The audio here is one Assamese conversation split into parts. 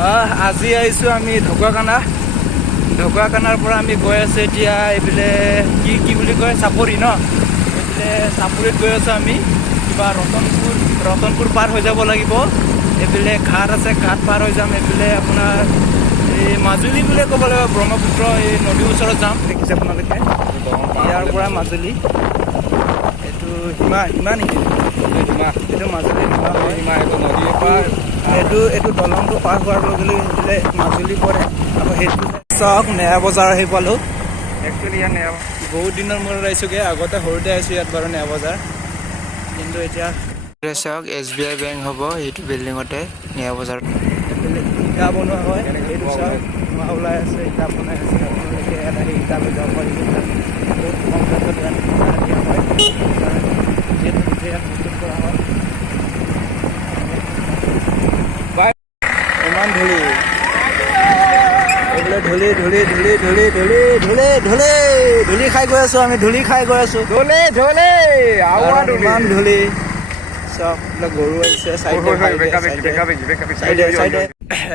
আজি আহিছোঁ আমি ঢকুৱাখানাৰ পৰা আমি গৈ আছোঁ এতিয়া এইফালে কি বুলি কয় চাপৰি ন এইফালে চাপৰিত গৈ আছোঁ আমি কিবা ৰতনপুৰ পাৰ হৈ যাব লাগিব এইফালে ঘাট আছে ঘাট পাৰ হৈ যাম এইফালে আপোনাৰ এই মাজুলী বুলিয়ে ক'ব লাগিব ব্ৰহ্মপুত্ৰ এই নদীৰ ওচৰত যাম দেখিছে আপোনালোকে ইয়াৰ পৰা মাজুলী এইটো হিমা নেকি এইটো মাজুলী হিমা নদীৰ পৰা এইটো দলংটো পাৰ হোৱাৰ লগে লগে সেইফালে মাজুলী পৰে আকৌ সেইটো চাওক নেয়া বজাৰ আহি পালোঁ একচুৱেলি ইয়াত বহুত দিনৰ মূৰত আহিছোঁগৈ আগতে সৰুতে আহিছোঁ ইয়াত বাৰু নেয়া বজাৰ কিন্তু এতিয়া চাওক SBI বেংক হ'ব এইটো বিল্ডিঙতে নেয়া বজাৰ ইটা বনোৱা হয় এইটো চাওক ধোঁৱা ওলাই আছে ইটা বনাই আছে আপোনালোকে ইয়াত আহি ইটা লৈ যাব পাৰিব বহুত কম দামত ইয়াত দিয়া হয় যিহেতু ইয়াত প্ৰস্তুত কৰা হয় ইমান ধূলি ধূলি খাই গৈ আছোঁ আমি ধূলি খাই গৈ আছোঁ ইমান ধূলি চব গৰু আহিছে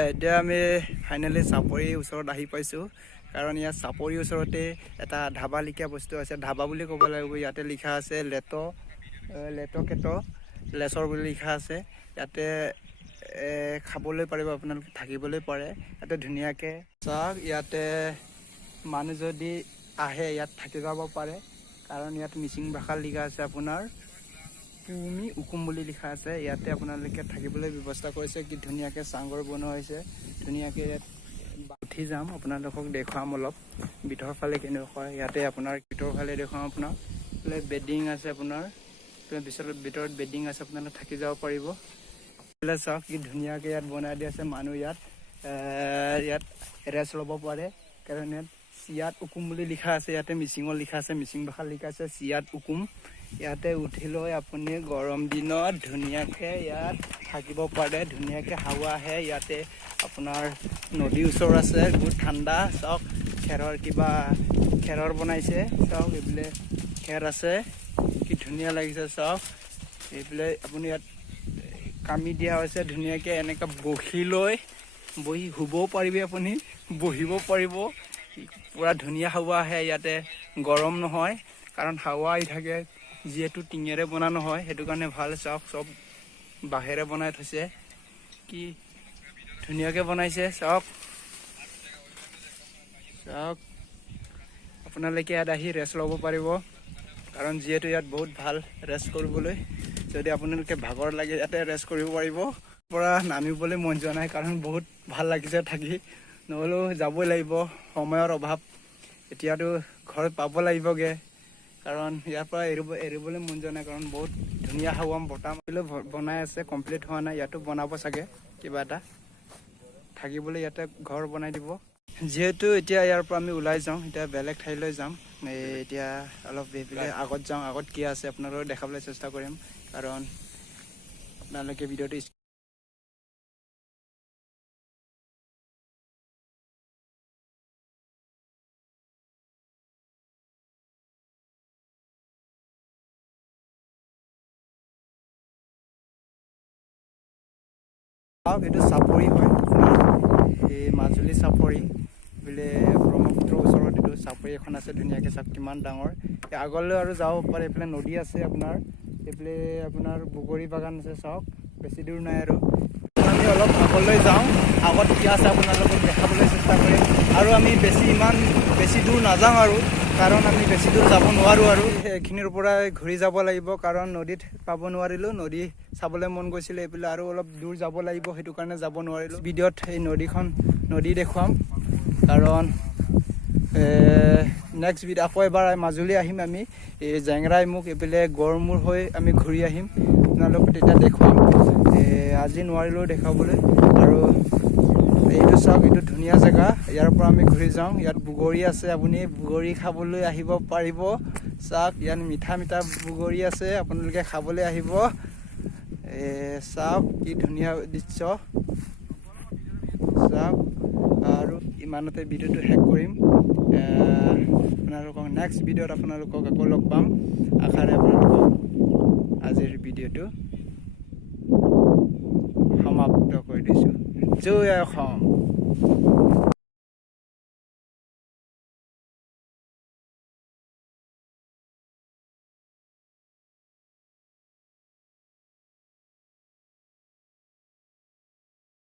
এতিয়া আমি ফাইনেলি চাপৰিৰ ওচৰত আহি পাইছোঁ কাৰণ ইয়াত চাপৰিৰ ওচৰতে এটা ধাবা লিখীয়া বস্তু আছে ধাবা বুলি ক'ব লাগিব ইয়াতে লিখা আছে লেচৰ বুলি লিখা আছে ইয়াতে খাবলৈ পাৰিব আপোনালোকে থাকিবলৈ পাৰে ইয়াতে ধুনীয়াকৈ চাওক ইয়াতে মানুহ যদি আহে ইয়াত থাকি যাব পাৰে কাৰণ ইয়াত মিচিং ভাষাত লিখা আছে আপোনাৰ পুমি উকুম বুলি লিখা আছে ইয়াতে আপোনালোকে থাকিবলৈ ব্যৱস্থা কৰিছে কি ধুনীয়াকৈ চাংঘৰ বনোৱা হৈছে ধুনীয়াকৈ ইয়াত উঠি যাম আপোনালোকক দেখুৱাম অলপ ভিতৰ ফালে কেনেকুৱা ইয়াতে আপোনাৰ ভিতৰ ফালে দেখুৱাম আপোনাৰ বেডিং আছে আপোনাৰ ভিতৰত বেডিং আছে আপোনালোকে থাকি যাব পাৰিব চাওক কি ধুনীয়াকৈ ইয়াত বনাই দি আছে মানুহ ইয়াত ৰেষ্ট ল'ব পাৰে কাৰণ ইয়াত উকুম বুলি লিখা আছে ইয়াতে মিচিঙত লিখা আছে মিচিং ভাষাত লিখা আছে চিয়াত উকুম ইয়াতে উঠি লৈ আপুনি গৰম দিনত ধুনীয়াকৈ ইয়াত থাকিব পাৰে ধুনীয়াকৈ হাৱা আহে ইয়াতে আপোনাৰ নদীৰ ওচৰ আছে বহুত ঠাণ্ডা চাওক খেৰৰ বনাইছে চাওক এইফালে খেৰ আছে কি ধুনীয়া লাগিছে চাওক এইফালে আপুনি ইয়াত কামি দিয়া হৈছে ধুনীয়াকৈ এনেকৈ বহি শুবও পাৰিব আপুনি বহিব পাৰিব পূৰা ধুনীয়া হাৱা আহে ইয়াতে গৰম নহয় কাৰণ হাৱা আহি থাকে যিহেতু টিঙেৰে বনা নহয় সেইটো কাৰণে ভাল চাওক চব বাঁহেৰে বনাই থৈছে কি ধুনীয়াকৈ বনাইছে চাওক আপোনালোকে ইয়াত আহি ৰেষ্ট ল'ব পাৰিব কাৰণ যিহেতু ইয়াত বহুত ভাল ৰেষ্ট কৰিবলৈ যদি আপোনালোকে ভাগৰ লাগে ইয়াতে ৰেষ্ট কৰিব পাৰিব পৰা নামিবলৈ মন যোৱা নাই কাৰণ বহুত ভাল লাগিছে থাকি নহ'লেও যাবই লাগিব সময়ৰ অভাৱ এতিয়াতো ঘৰত পাব লাগিবগৈ কাৰণ ইয়াৰ পৰা এৰিবলৈ মন যোৱা নাই কাৰণ বহুত ধুনীয়া হাৱা বতাহ বনাই আছে কমপ্লিট হোৱা নাই ইয়াতো বনাব চাগে কিবা এটা থাকিবলৈ ইয়াতে ঘৰ বনাই দিব যিহেতু এতিয়া ইয়াৰ পৰা আমি ওলাই যাওঁ এতিয়া বেলেগ ঠাইলৈ যাম এতিয়া অলপ আগত যাওঁ আগত কি আছে আপোনালোকক দেখাবলৈ চেষ্টা কৰিম কাৰণ আপোনালোকে ভিডিঅ'টো এইটো চাপৰি হয় এই মাজুলী চাপৰি বোলে ব্ৰহ্মপুত্ৰৰ ওচৰত এইটো চাপৰি এখন আছে ধুনীয়াকৈ চাওক কিমান ডাঙৰ আগলৈ আৰু যাব পাৰে এইফালে নদী আছে আপোনাৰ এইফালে আপোনাৰ বগৰী বাগান আছে চাওক বেছি দূৰ নাই আৰু আমি অলপ আগলৈ যাওঁ আগত কি আছে আপোনালোকক দেখাবলৈ চেষ্টা কৰিম আৰু আমি ইমান বেছি দূৰ নাযাওঁ আৰু কাৰণ আমি বেছি দূৰ যাব নোৱাৰোঁ আৰু এইখিনিৰ পৰা ঘূৰি যাব লাগিব কাৰণ নদীত পাব নোৱাৰিলোঁ নদী চাবলৈ মন গৈছিলে এইফালে আৰু অলপ দূৰ যাব লাগিব সেইটো কাৰণে যাব নোৱাৰিলোঁ ভিডিঅ'ত এই নদী দেখুৱাম কাৰণ নেক্সট ভিডিঅ' আকৌ এবাৰ মাজুলী আহিম আমি এই জেংৰাই মুখ এইফালে গড়মূৰ হৈ আমি ঘূৰি আহিম আপোনালোকক তেতিয়া দেখুৱাম আজি নোৱাৰিলোঁ দেখাবলৈ আৰু এইটো চাওক এইটো ধুনীয়া জেগা ইয়াৰ পৰা আমি ঘূৰি যাওঁ ইয়াত বগৰী আছে আপুনি বগৰী খাবলৈ আহিব পাৰিব চাওক ইয়াত মিঠা বগৰী আছে আপোনালোকে খাবলৈ আহিব চাওক কি ধুনীয়া দৃশ্য চাওক আৰু ইমানতে ভিডিঅ'টো শেষ কৰিম আপোনালোকক নেক্সট ভিডিঅ'ত আপোনালোকক আকৌ লগ পাম আশাৰে আপোনালোকক আজিৰ ভিডিঅ'টো সমাপ্ত কৰি দিছোঁ। জয় অসম।